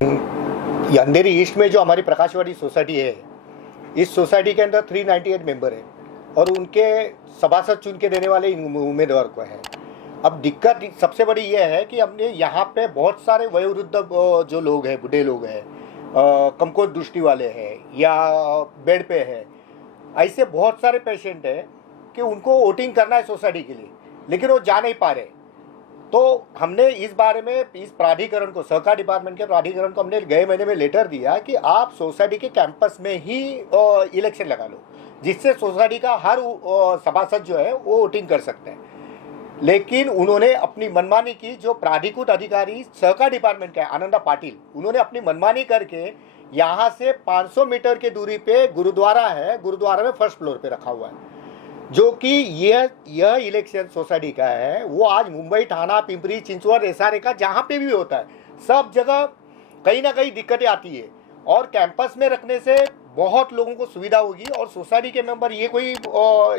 ये अंधेरी ईस्ट में जो हमारी प्रकाशवाड़ी सोसाइटी है, इस सोसाइटी के अंदर 398 मेंबर हैं और उनके सभासद चुन के देने वाले इन उम्मीदवार को है। अब दिक्कत सबसे बड़ी यह है कि हमने यहाँ पे बहुत सारे वयोवृद्ध जो लोग हैं, बूढ़े लोग हैं, कमकोट दृष्टि वाले हैं या बेड पे है, ऐसे बहुत सारे पेशेंट हैं कि उनको वोटिंग करना है सोसाइटी के लिए, लेकिन वो जा नहीं पा रहे। तो हमने इस बारे में इस प्राधिकरण को, सहकार डिपार्टमेंट के प्राधिकरण को हमने गए महीने में लेटर दिया कि आप सोसाइटी के कैंपस में ही इलेक्शन लगा लो, जिससे सोसाइटी का हर सभासद जो है वो वोटिंग कर सकते हैं। लेकिन उन्होंने अपनी मनमानी की। जो प्राधिकृत अधिकारी सहकार डिपार्टमेंट का है, आनंदा पाटिल, उन्होंने अपनी मनमानी करके यहाँ से 500 मीटर की दूरी पे गुरुद्वारा है, गुरुद्वारा में फर्स्ट फ्लोर पे रखा हुआ है, जो कि यह इलेक्शन सोसाइटी का है। वो आज मुंबई, ठाणा, पिंपरी चिंचवड, एसआरए का जहाँ पे भी होता है, सब जगह कहीं ना कहीं दिक्कतें आती है और कैंपस में रखने से बहुत लोगों को सुविधा होगी। और सोसाइटी के मेंबर, ये कोई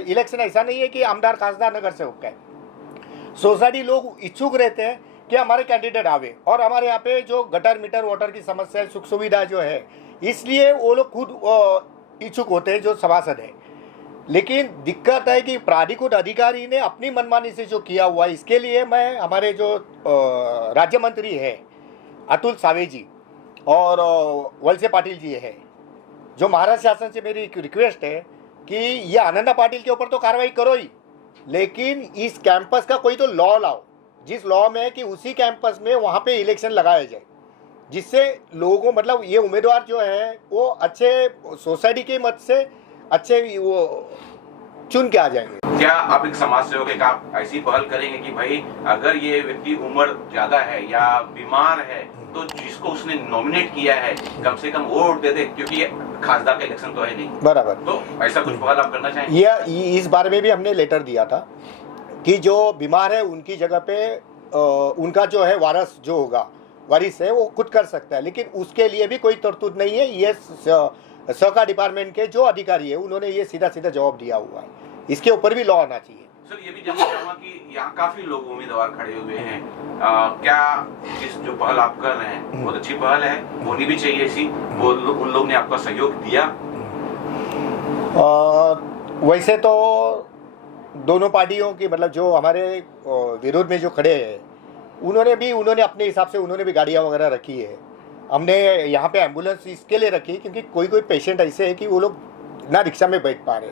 इलेक्शन ऐसा नहीं है कि आमदार खासदार नगर सेवक का है। सोसाइटी लोग इच्छुक रहते हैं कि हमारे कैंडिडेट आवे और हमारे यहाँ पे जो गटर मीटर वाटर की समस्या, सुख सुविधा जो है, इसलिए वो लोग खुद इच्छुक होते हैं जो सभासद है। लेकिन दिक्कत है कि प्राधिकृत अधिकारी ने अपनी मनमानी से जो किया हुआ है, इसके लिए मैं हमारे जो राज्य मंत्री है अतुल सावे जी और वलसे पाटिल जी है, जो महाराष्ट्र शासन से मेरी रिक्वेस्ट है कि ये आनंदा पाटिल के ऊपर तो कार्रवाई करो ही, लेकिन इस कैंपस का कोई तो लॉ लाओ, जिस लॉ में है कि उसी कैंपस में वहाँ पे इलेक्शन लगाया जाए, जिससे लोगों, मतलब ये उम्मीदवार जो है वो अच्छे सोसाइटी के मत से अच्छे वो चुन के आ जाएंगे। क्या आप एक समाज सेवक एक आप ऐसी पहल करेंगे कि भाई अगर ये व्यक्ति उम्र ज्यादा है या बीमार है तो जिसको उसने नॉमिनेट किया है कम से कम वोट दे दे, क्योंकि ये खासदार का इलेक्शन तो है नहीं। बराबर। तो ऐसा कुछ पहल आप करना चाहेंगे? ये इस बारे में भी हमने लेटर दिया था कि जो बीमार है उनकी जगह पे उनका जो है वारिस जो होगा, वारिस है, वो खुद कर सकता है, लेकिन उसके लिए भी कोई तरतूद नहीं है। ये सहकार डिपार्टमेंट के जो अधिकारी है उन्होंने ये सीधा सीधा जवाब दिया हुआ है, इसके ऊपर भी लॉ आना चाहिए। सर, ये भी जानना चाहूंगा कि यहाँ काफी लोग उम्मीदवार खड़े हुए हैं, क्या इस जो पहल आप कर रहे हैं बहुत अच्छी पहल है, होनी भी चाहिए ऐसी, उन लोग ने आपका सहयोग दिया? वैसे तो दोनों पार्टियों की, मतलब जो हमारे विरोध में जो खड़े हैं उन्होंने अपने हिसाब से उन्होंने भी गाड़ियाँ वगैरह रखी है। हमने यहाँ पे एम्बुलेंस इसके लिए रखी क्योंकि कोई पेशेंट ऐसे है कि वो लोग ना रिक्शा में बैठ पा रहे,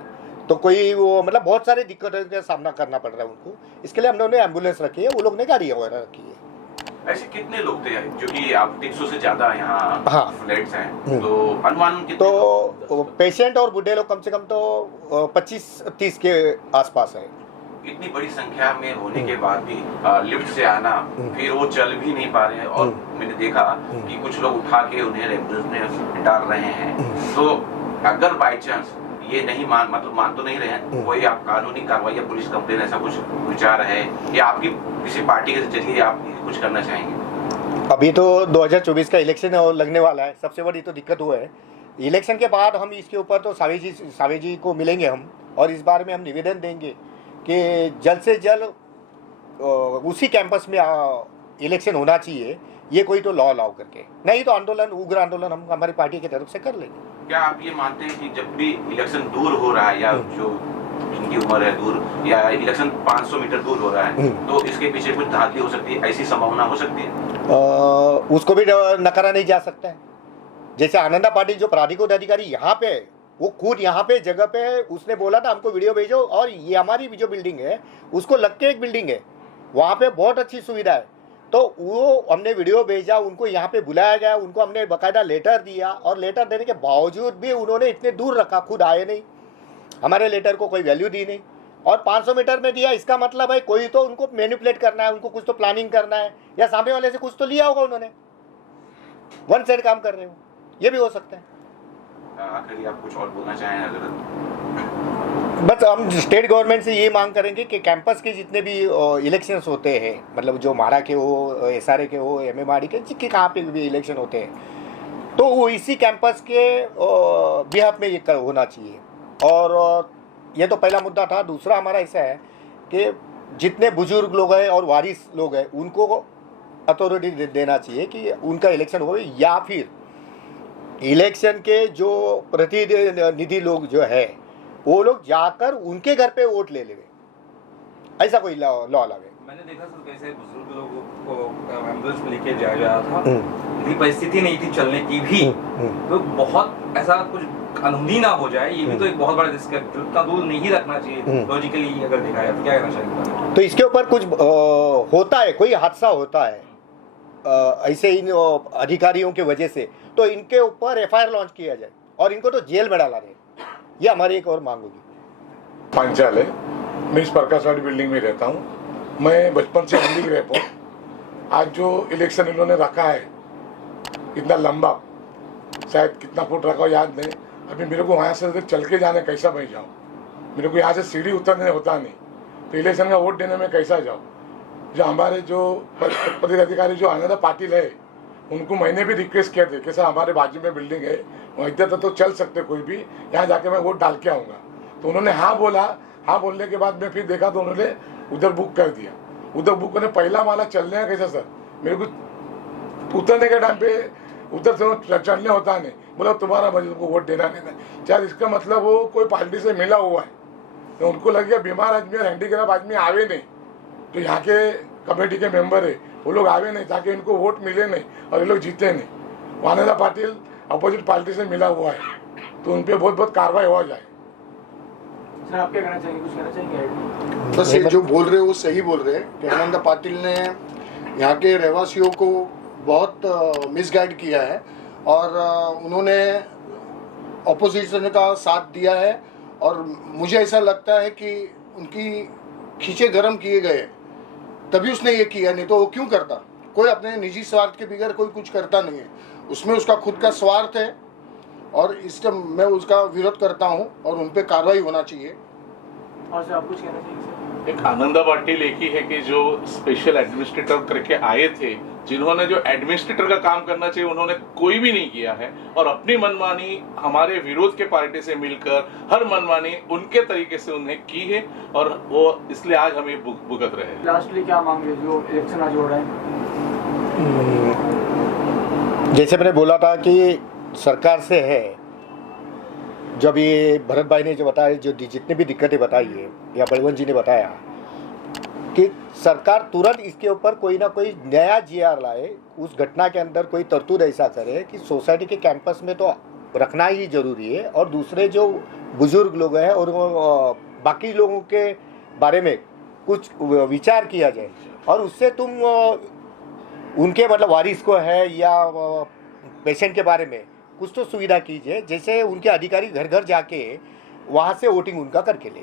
तो कोई वो, मतलब बहुत सारी दिक्कतों का सामना करना पड़ रहा है उनको, इसके लिए हमने एम्बुलेंस रखी है, वो लोग ने गाड़ियाँ वगैरह रखी है। ऐसे कितने लोग थे, क्योंकि आप 300 से ज्यादा यहाँ हाँ फ्लैट्स हैं, तो अनुमान तो पेशेंट और बूढ़े लोग कम से कम तो 25-30 के आसपास है। इतनी बड़ी संख्या में होने के बाद भी लिफ्ट से आना, फिर वो चल भी नहीं पा रहे हैं और मैंने देखा कि कुछ लोग उठा के उन्हें एम्बुलेंस में डाल रहे हैं। तो अगर बाई चांस ये नहीं मान तो नहीं रहे हैं, कोई आप कानूनी कार्रवाई या पुलिस कंप्लेन ऐसा कुछ विचार है या आपकी किसी पार्टी के जरिए आप कुछ करना चाहेंगे? अभी तो 2024 का इलेक्शन लगने वाला है, सबसे बड़ी तो दिक्कत वो है। इलेक्शन के बाद हम इसके ऊपर तो सावे जी को मिलेंगे हम, और इस बारे में हम निवेदन देंगे कि जल्द से जल्द उसी कैंपस में इलेक्शन होना चाहिए, ये कोई तो लॉ लाओ करके, नहीं तो आंदोलन, उग्र आंदोलन हम हमारी पार्टी की तरफ से कर लेंगे। क्या आप ये मानते हैं कि जब भी इलेक्शन दूर हो रहा है या जो जिनकी उम्र है दूर, या इलेक्शन 500 मीटर दूर हो रहा है, तो इसके पीछे कुछ धांधली हो सकती है, ऐसी संभावना हो सकती है? उसको भी नकारा नहीं जा सकता है। जैसे आनंदा पाटिल जो प्राधिकृत अधिकारी यहाँ पे, वो खुद यहाँ पे जगह पे उसने बोला था हमको वीडियो भेजो, और ये हमारी जो बिल्डिंग है उसको लग के एक बिल्डिंग है, वहाँ पे बहुत अच्छी सुविधा है, तो वो हमने वीडियो भेजा, उनको यहाँ पे बुलाया गया, उनको हमने बाकायदा लेटर दिया, और लेटर देने के बावजूद भी उन्होंने इतने दूर रखा, खुद आए नहीं, हमारे लेटर को कोई वैल्यू दी नहीं, और 500 मीटर में दिया। इसका मतलब है कोई तो उनको मैनिपुलेट करना है, उनको कुछ तो प्लानिंग करना है, या सामने वाले से कुछ तो लिया होगा उन्होंने, वन साइड काम कर रहे हो, ये भी हो सकता है। आखिरी आप कुछ और बोलना चाहें अगर? बस हम स्टेट गवर्नमेंट से ये मांग करेंगे कि कैंपस के जितने भी इलेक्शंस होते हैं, मतलब जो मारा के हो, एसआरए के हो, एमएमआरडी के, जिसके कहाँ पे भी इलेक्शन होते हैं, तो वो इसी कैंपस के बिहाफ में ये होना चाहिए। और ये तो पहला मुद्दा था। दूसरा हमारा ऐसा है कि जितने बुजुर्ग लोग हैं और वारिस लोग हैं, उनको अथॉरिटी देना चाहिए कि उनका इलेक्शन हो, या फिर इलेक्शन के जो प्रतिनिधि लोग जो है वो लोग जाकर उनके घर पे वोट ले लेवे, ऐसा कोई लॉ लावे। मैंने देखा सर कैसे बुजुर्ग लोगों को एम्बुलेंस में लेके जाया जा रहा था, इतनी परिस्थिति नहीं थी चलने की भी, तो बहुत ऐसा कुछ अनहोनी ना हो जाए, ये भी तो एक बहुत बड़ा रिस्क है, उतना दूर नहीं रखना चाहिए लॉजिकली अगर देखा जाए तो। क्या कहना चाहिए? तो इसके ऊपर कुछ होता है, कोई हादसा होता है ऐसे इन अधिकारियों की वजह से, तो इनके ऊपर एफआईआर लॉन्च किया जाए और इनको तो जेल में डाला जाए, ये हमारी एक और मांग होगी। पांचाल है, मैं इस प्रकाशवाड़ी बिल्डिंग में रहता हूँ। मैं बचपन से हिंदी रहता हूँ। आज जो इलेक्शन इन्होंने रखा है इतना लंबा, शायद कितना फुट रखा हो याद नहीं, अभी मेरे को वहाँ से चल के जाने कैसा मैं जाऊँ, मेरे को यहाँ से सीढ़ी उतरने होता नहीं, तो इलेक्शन का वोट देने में कैसा जाऊँ। जो हमारे जो पदाधिकारी जो आनंदा पाटिल है, उनको मैंने भी रिक्वेस्ट किया थे कि सर हमारे बाजू में बिल्डिंग है, वहाँ इधर तो चल सकते कोई भी, यहाँ जाके मैं वोट डाल के आऊँगा। तो उन्होंने हाँ बोला, हाँ बोलने के बाद मैं फिर देखा तो उन्होंने उधर बुक कर दिया। उधर बुक करने पहला वाला चलने का कैसा सर, मेरे को उतरने के टाइम पे उधर से चलने होता नहीं, बोला तुम्हारा मुझे तुमको वोट देना नहीं था। चाहे इसका मतलब वो कोई पार्टी से मिला हुआ है, तो उनको लग गया बीमार आदमी और हैंडीक्राफ्ट आदमी आवे नहीं, तो यहाँ के कमेटी के मेंबर है वो लोग आवे नहीं ताकि इनको वोट मिले नहीं और ये लोग जीते नहीं। आनंदा पाटिल अपोजिट पार्टी से मिला हुआ है, तो उन पर बहुत कार्रवाई हो जाए। सर आप क्या कहना चाहेंगे, कुछ कहना चाहेंगे? बस ये जो बोल रहे हैं वो सही बोल रहे हैं कि आनंदा पाटिल ने यहाँ के रहवासियों को बहुत मिसगाइड किया है और उन्होंने ऑपोजिशन का साथ दिया है, और मुझे ऐसा लगता है कि उनकी खींचे गर्म किए गए तभी उसने ये किया, नहीं तो वो क्यों करता। कोई अपने निजी स्वार्थ के बगैर कोई कुछ करता नहीं है, उसमें उसका खुद का स्वार्थ है और इसका मैं उसका विरोध करता हूँ और उन पर कार्रवाई होना चाहिए। और सर आप कुछ कहना चाहिए सर? एक आनंदा पाटिल एक ही है कि जो स्पेशल एडमिनिस्ट्रेटर करके आए थे, जिन्होंने जो एडमिनिस्ट्रेटर का काम करना चाहिए उन्होंने कोई भी नहीं किया है, और अपनी मनमानी हमारे विरोध के पार्टी से मिलकर हर मनमानी उनके तरीके से उन्हें की है, और वो इसलिए आज हमें भुगत रहे हैं। लास्टली क्या मांगे जो इलेक्शन आज हो रहा है? जैसे मैंने बोला था कि सरकार से है, जब ये भरत भाई ने जो बताया, जो जितने भी दिक्कतें बताई है या बलवंत जी ने बताया, कि सरकार तुरंत इसके ऊपर कोई ना कोई नया जीआर लाए, उस घटना के अंदर कोई तरतूद ऐसा करे कि सोसाइटी के कैंपस में तो रखना ही जरूरी है, और दूसरे जो बुजुर्ग लोग हैं और बाकी लोगों के बारे में कुछ विचार किया जाए, और उससे तुम उनके मतलब वारिस को है या पेशेंट के बारे में कुछ तो सुविधा कीजिए, जैसे उनके अधिकारी घर घर जाके वहाँ से वोटिंग उनका करके ले।